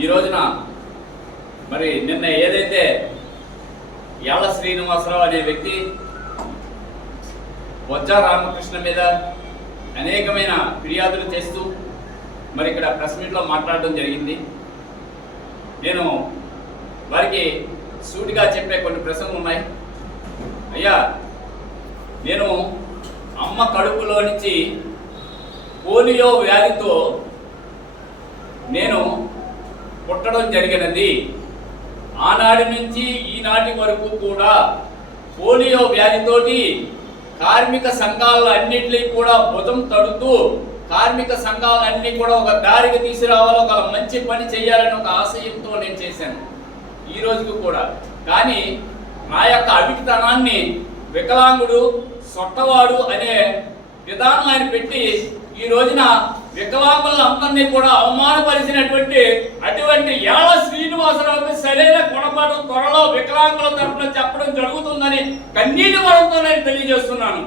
ఈ రోజున మరి నిన్న ఏదైతే యాళ్ళ శ్రీనివాసరావు అనే వ్యక్తి బొజ్జా రామకృష్ణ మీద అనేకమైన ఫిర్యాదులు చేస్తూ మరి ఇక్కడ ప్రెస్ మీట్లో మాట్లాడడం జరిగింది. నేను వారికి సూటిగా చెప్పే కొన్ని ప్రశ్నలు ఉన్నాయి. అయ్యా నేను అమ్మ కడుపులో నుంచి పోలియో వ్యాధితో నేను పుట్టడం జరిగినది. ఆనాటి నుంచి ఈనాటి వరకు కూడా పోలియో వ్యాధితోటి కార్మిక సంఘాలు అన్నింటినీ కూడా భుజం తడుతూ కార్మిక సంఘాలన్నీ కూడా ఒక దారికి తీసుకురావాలో ఒక మంచి పని చేయాలని ఒక ఆశయంతో నేను చేశాను. ఈ రోజుకు కూడా. కానీ నా యొక్క అవిటితనాన్ని వికలాంగుడు సొట్టవాడు అనే విధానం ఆయన పెట్టి ఈ రోజున వికలాంగులందరినీ కూడా అవమానపరిచినటువంటి అటువంటి యాళ శ్రీనివాసరావుకి సరైన గుణపాఠం త్వరలో వికలాంగుల తరఫున చెప్పడం జరుగుతుందని కన్నీటి వరంతో నేను తెలియజేస్తున్నాను.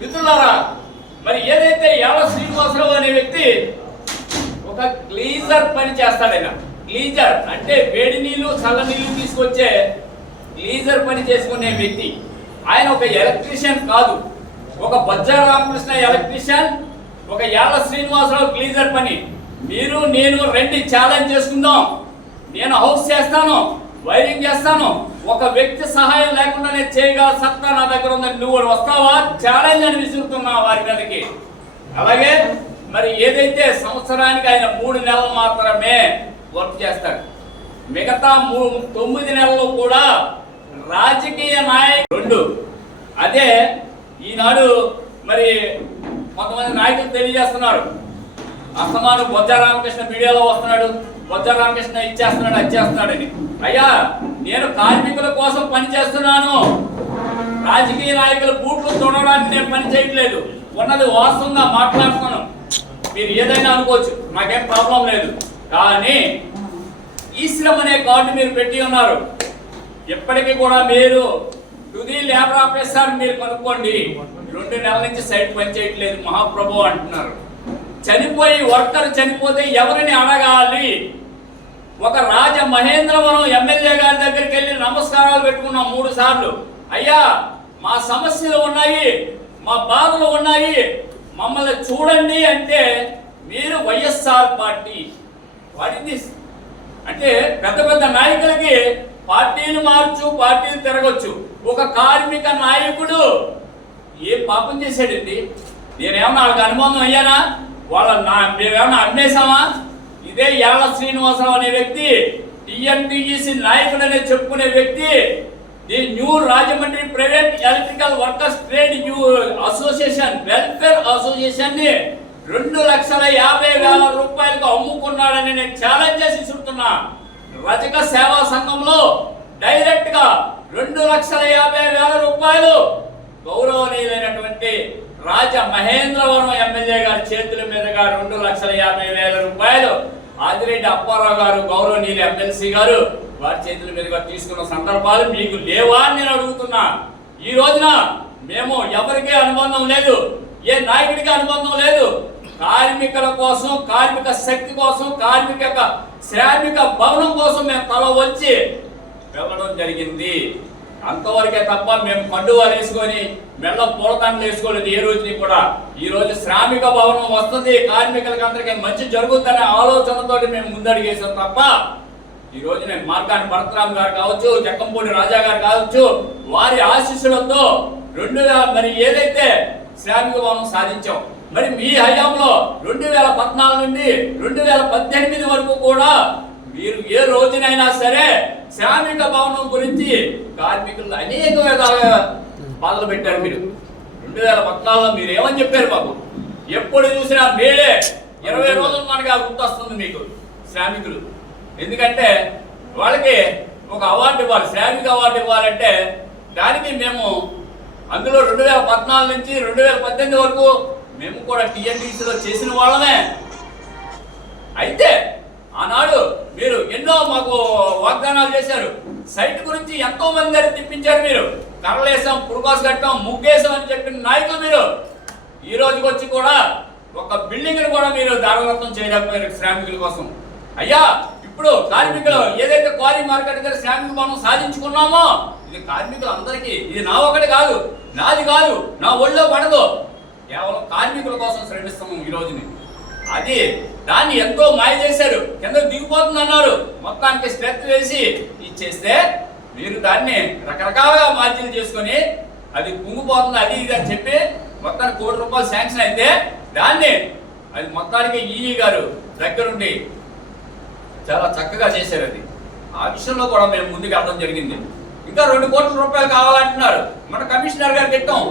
మిత్రులారా మరి ఏదైతే యాళ శ్రీనివాసరావు అనే వ్యక్తి ఒక గ్లీజర్ పని చేస్తాడైనా గ్లీజర్ అంటే వేడి నీళ్ళు చల్ల నీళ్ళు తీసుకొచ్చే గ్లీజర్ పని చేసుకునే వ్యక్తి. ఆయన ఒక ఎలక్ట్రీషియన్ కాదు. ఒక బజ్జా రామకృష్ణ ఎలక్ట్రీషియన్ ఒక యాళ్ళ శ్రీనివాసరావు గ్లీజర్ పని. మీరు నేను రెండు ఛాలెంజ్ చేసుకుందాం. నేను హౌస్ చేస్తాను వైరింగ్ చేస్తాను. ఒక వ్యక్తి సహాయం లేకుండా నేను చేయగల సత్తా నా దగ్గర ఉందని నువ్వు వస్తావా? ఛాలెంజ్ అని విసురుతున్నా వారి మీదకి. అలాగే మరి ఏదైతే సంవత్సరానికి ఆయన మూడు నెలలు మాత్రమే వర్క్ చేస్తాడు మిగతా మూ- తొమ్మిది నెలలు కూడా రాజకీయ నాయకుడు రెండు. అదే ఈనాడు మరి కొంతమంది నాయకులు తెలియజేస్తున్నారు. అస్తమాను బొజ్జ రామకృష్ణ మీడియాలో వస్తున్నాడు. బొజ్జ రామకృష్ణ ఇచ్చేస్తున్నాడు అచ్చేస్తున్నాడని అయ్యా నేను కార్మికుల కోసం పని చేస్తున్నాను. రాజకీయ నాయకుల బూట్లు చూడడానికి నేను పని చేయట్లేదు. ఉన్నది వాస్తవంగా మాట్లాడుతున్నాను. మీరు ఏదైనా అనుకోవచ్చు నాకేం ప్రాబ్లం లేదు. కానీ ఈశ్రం అనే కార్డు మీరు పెట్టి ఉన్నారు. ఎప్పటికీ కూడా మీరు తుది లేబర్ ఆఫీసర్ మీరు కనుక్కోండి. రెండు నెలల నుంచి సైట్ పనిచేయట్లేదు మహాప్రభు అంటున్నారు. చనిపోయి వర్కర్ చనిపోతే ఎవరిని అడగాలి? ఒక రాజ మహేంద్రవరం ఎమ్మెల్యే గారి దగ్గరికి వెళ్ళి నమస్కారాలు పెట్టుకున్నాం మూడు సార్లు అయ్యా మా సమస్యలు ఉన్నాయి మా బాధలు ఉన్నాయి మమ్మల్ని చూడండి అంటే మీరు వైఎస్ఆర్ పార్టీ. వాట్ ఇస్ అంటే పెద్ద పెద్ద నాయకులకి పార్టీలు మార్చు పార్టీలు తిరగొచ్చు. ఒక కార్మిక నాయకుడు ఏ పాపం చేశాడండి? నేనేమన్నా వాళ్ళకి అనుబంధం అయ్యానా? వాళ్ళ నా మేమేమన్నా అమ్మేశామా? ఇదే యాళ్ళ శ్రీనివాసరావు అనే వ్యక్తి టిఎన్టీఈసి నాయకుడు అనే చెప్పుకునే వ్యక్తి the new Rajahmundry private electrical workers trade new association welfare అసోసియేషన్ని రెండు లక్షల యాభై వేల రూపాయలకు అమ్ముకున్నాడని నేను ఛాలెంజ్ చేసి చూస్తున్నా. రజక సేవా సంఘంలో డైరెక్ట్గా రెండు లక్షల యాభై వేల రూపాయలు గౌరవనీయులైనటువంటి రాజ మహేంద్రవరం ఎమ్మెల్యే గారి చేతుల మీదుగా రెండు లక్షల యాభై వేల రూపాయలు ఆదిరెడ్డి అప్పారావు గారు గౌరవనీయులు ఎమ్మెల్సీ గారు వారి చేతుల మీదుగా తీసుకున్న సందర్భాలు మీకు లేవా అని నేను అడుగుతున్నా. ఈ రోజున మేము ఎవరికీ అనుబంధం లేదు ఏ నాయకుడికి అనుబంధం లేదు. కార్మికుల కోసం కార్మిక శక్తి కోసం కార్మిక శ్రామిక భవనం కోసం మేము తల వచ్చి వెళ్ళడం జరిగింది. అంతవరకే తప్ప మేము కండువాలు వేసుకొని మెల్ల పూలదండలు వేసుకోలేదు ఏ రోజుని కూడా. ఈ రోజు శ్రామిక భవనం వస్తుంది కార్మికులకి అందరికీ మంచి జరుగుతుందనే ఆలోచనతో మేము ముందడిగేసాం తప్ప ఈ రోజు నేను మార్కాని భరతరామ్ గారు కావచ్చు జక్కంపూడి రాజా గారు కావచ్చు వారి ఆశీస్సులతో రెండు వేల మరి ఏదైతే శ్రామిక భవనం సాధించాం మరి మీ హయాంలో రెండు వేల పద్నాలుగు నుండి రెండు వేల పద్దెనిమిది వరకు కూడా మీరు ఏ రోజునైనా సరే శ్రామిక భవనం గురించి కార్మికులు అనేక విధాలుగా బాధలు పెట్టారు మీరు. రెండు వేల పద్నాలుగులో మీరు ఏమని చెప్పారు మాకు? ఎప్పుడు చూసినా మేడే ఇరవై రోజులు మనకి గుర్తొస్తుంది మీకు శ్రామికులు. ఎందుకంటే వాళ్ళకి ఒక అవార్డు ఇవ్వాలి. శ్రామిక అవార్డు ఇవ్వాలంటే దానికి మేము అందులో రెండు వేల పద్నాలుగు నుంచి రెండు వేల పద్దెనిమిది వరకు మేము కూడా టీఎన్టీసీలో చేసిన వాళ్ళమే. అయితే ఆనాడు మీరు ఎన్నో మాకు వాగ్దానాలు చేశారు. సైట్ గురించి ఎంతో మంది దగ్గర తిప్పించారు మీరు. కర్రలేసాం పురుకోస కట్టాం ముగ్గేసాం అని చెప్పిన నాయకులు మీరు. ఈ రోజుకి వచ్చి కూడా ఒక బిల్డింగ్ కూడా మీరు దారదత్తం చేయలేకపోయారు శ్రామికుల కోసం. అయ్యా ఇప్పుడు కార్మికులు ఏదైతే క్వారీ మార్కెట్ దగ్గర శ్రామిక మనం సాధించుకున్నామో ఇది కార్మికులు అందరికీ ఇది నా ఒకటి కాదు నాది కాదు నా ఒళ్ళో పడదు. కేవలం కార్మికుల కోసం శ్రమిస్తాము ఈ రోజుని. అది దాన్ని ఎంతో మాయ చేశారు. కింద దిగిపోతుంది అన్నారు. మొత్తానికి స్ట్రెత్ వేసి ఇచ్చేస్తే మీరు దాన్ని రకరకాలుగా మార్జిన్ చేసుకొని అది కుంగిపోతుంది అది ఇది అని చెప్పి మొత్తానికి కోటి రూపాయలు శాంక్షన్ అయితే దాన్ని అది మొత్తానికి ఈఈ గారు దగ్గరుండి చాలా చక్కగా చేశారు అది. ఆ విషయంలో కూడా మేము ముందుకు వెళ్ళడం జరిగింది. ఇంకా రెండు కోట్ల రూపాయలు కావాలంటున్నారు. మన కమిషనర్ గారు పెట్టాం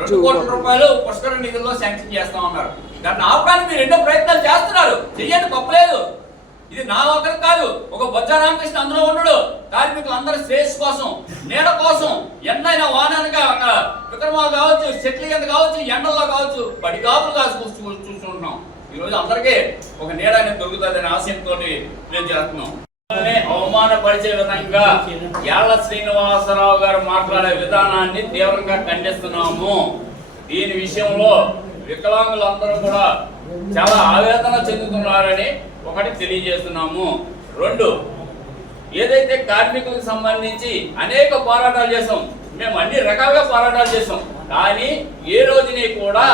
రెండు కోట్ల రూపాయలు పుష్కర నిధుల్లో శాంక్షన్ చేస్తాం అన్నారు దాన్ని ఆపడానికి మీరు ఎన్నో ప్రయత్నాలు చేస్తున్నారు. చెయ్యండి తప్పలేదు. ఇది నా ఒకరికి కాదు. ఒక బొజ్జ రామకృష్ణ అందులో ఉండడు. కార్మికులు అందరి శ్రేయస్ కోసం నీడ కోసం ఎండైనా వాననగా అక్కడ విక్రమాలు కావచ్చు చెట్ల కింద కావచ్చు ఎండల్లో కావచ్చు పడిగాపులు కాసు చూస్తూ- చూస్తుంటున్నాం ఈరోజు అందరికీ ఒక నీడ అనేది దొరుకుతుందనే ఆశయంతో మేము చేస్తున్నాం. అవమానపరిచే విధంగా ఏళ్ళ శ్రీనివాసరావు గారు మాట్లాడే విధానాన్ని తీవ్రంగా ఖండిస్తున్నాము. దీని విషయంలో వికలాంగులందరూ కూడా చాలా ఆవేదన చెందుతున్నారని ఒకటి తెలియజేస్తున్నాము. రెండు ఏదైతే కార్మికులకు సంబంధించి అనేక పోరాటాలు చేసాం మేము అన్ని రకాలుగా పోరాటాలు చేసాం కానీ ఏ రోజుని కూడా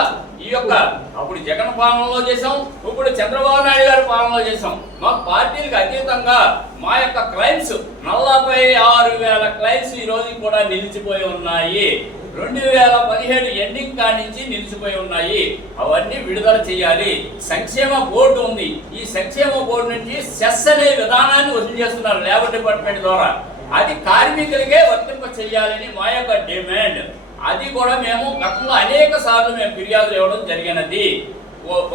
ఈ యొక్క అప్పుడు జగన్ పాలనలో చేసాం ఇప్పుడు చంద్రబాబు నాయుడు గారి పాలనలో చేసాం. మా పార్టీలకు అతీతంగా మా యొక్క క్లైమ్స్ నలభై ఆరు వేల క్లైమ్స్ ఈ రోజు కూడా నిలిచిపోయి ఉన్నాయి. రెండు వేల పదిహేడు ఎండింగ్ కాడి నుంచి నిలిచిపోయి ఉన్నాయి. అవన్నీ విడుదల చేయాలి. సంక్షేమ బోర్డు ఉంది. ఈ సంక్షేమ బోర్డు నుంచి సెస్ అనే విధానాన్ని వసూలు చేస్తున్నారు లేబర్ డిపార్ట్మెంట్ ద్వారా. అది కార్మికులకే వర్తింప చేయాలని మా యొక్క డిమాండ్. అది కూడా మేము గతంలో అనేక సార్లు మేము ఫిర్యాదులు ఇవ్వడం జరిగినది.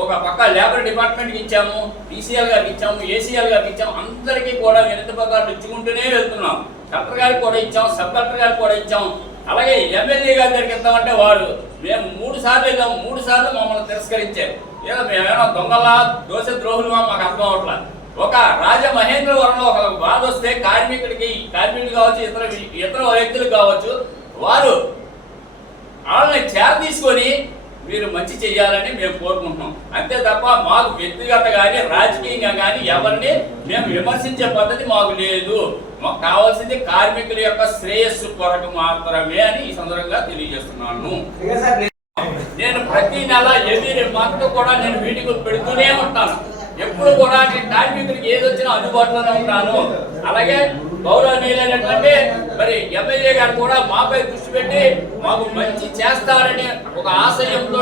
ఒక పక్క లేబర్ డిపార్ట్మెంట్కి ఇచ్చాము టీసీఎల్ గారికి ఇచ్చాము ఏసీఎల్ గారికి ఇచ్చాము. అందరికీ కూడా వినతి పత్రాలు ఇచ్చుకుంటూనే వెళ్తున్నాం. కలెక్టర్ గారికి కూడా ఇచ్చాం సబ్ కలెక్టర్ గారికి కూడా ఇచ్చాం. అలాగే ఎమ్మెల్యే గారి దగ్గరికి వెళ్తామంటే వారు మేము మూడు సార్లు వెళ్ళాము మూడు సార్లు మమ్మల్ని తిరస్కరించారు. ఏదో మేమేమో దొంగలా దోష ద్రోహులుగా మాకు అర్థం అవట్లేదు ఒక రాజ మహేంద్రవరంలో ఒక బాధ వస్తే కార్మికుడికి కార్మికులు కావచ్చు ఇతర ఇతర వ్యక్తులు కావచ్చు వారు వాళ్ళని చేర తీసుకొని మీరు మంచి చేయాలని మేము కోరుకుంటున్నాం. అంతే తప్ప మాకు వ్యక్తిగత కానీ రాజకీయంగా కానీ ఎవరిని మేము విమర్శించే పద్ధతి మాకు లేదు. మాకు కావాల్సింది కార్మికుల యొక్క శ్రేయస్సు కొరకు మాత్రమే అని ఈ సందర్భంగా తెలియజేస్తున్నాను. నేను ప్రతి నెల ఎవ్రీ మంత్ కూడా నేను మీటింగ్ పెడుతూనే ఉంటాను. ఎప్పుడు కూడా నేను ఏది వచ్చినా అందుబాటులోనే ఉంటాను. అలాగే గౌరవనీయులైనటువంటి మరి ఎమ్మెల్యే గారు కూడా మాపై దృష్టి పెట్టి మాకు మంచి చేస్తారని ఒక ఆశయంతో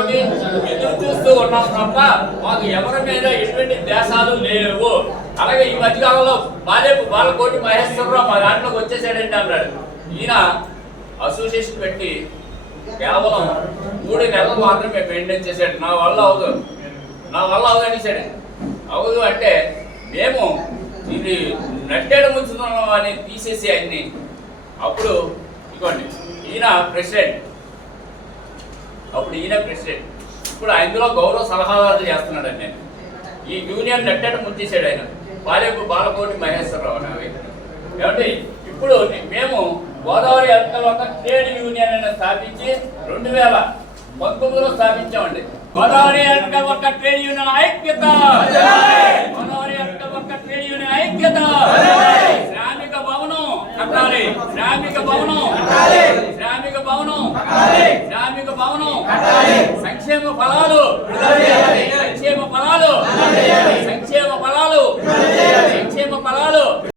ఎదురు చూస్తూ ఉన్నాం తప్ప మాకు ఎవరి మీద ఎటువంటి దేశాలు లేవు. అలాగే ఈ మధ్యకాలంలో బాలేపు బాలకోటి మహేశ్వరరావు మా దాంట్లోకి వచ్చేసాడండి అన్నాడు. ఈయన అసోసియేషన్ పెట్టి కేవలం మూడు నెలలు మాత్రమే మెయింటైన్ చేశాడు. నా వల్ల అవదు నా వల్ల అవదు అనేసాడు. అవదు అంటే మేము ఇది నట్టేడు ముంచుతున్నాం అని తీసేసి ఆయన్ని. అప్పుడు ఇదిగోండి ఈయన ప్రెసిడెంట్ అప్పుడు ఈయన ప్రెసిడెంట్ ఇప్పుడు అందులో గౌరవ సలహాదారులు చేస్తున్నాడు నేను ఈ యూనియన్ నట్టేట ముంచేశాడు ఆయన. బాలేపు బాలకోటి మహేశ్వరరావు అనే వ్యక్తి ఏమంటే ఇప్పుడు మేము గోదావరి అంకల్ ఒక ట్రేడ్ యూనియన్ అనేది స్థాపించి రెండు వేల పంతొమ్మిదిలో స్థాపించామండి. గోదావరి అంకల్ ఒక ట్రేడ్ యూనియన్ ఐక్యత! గోదావరి అంకల్ ఒక ట్రేడ్ యూనియన్ ఐక్యత! శ్రామిక భవనం కట్టాలి. శ్రామిక భవనం శ్రామిక భవనం శ్రామిక భవనం సంక్షేమ ఫలాలు సంక్షేమ ఫలాలు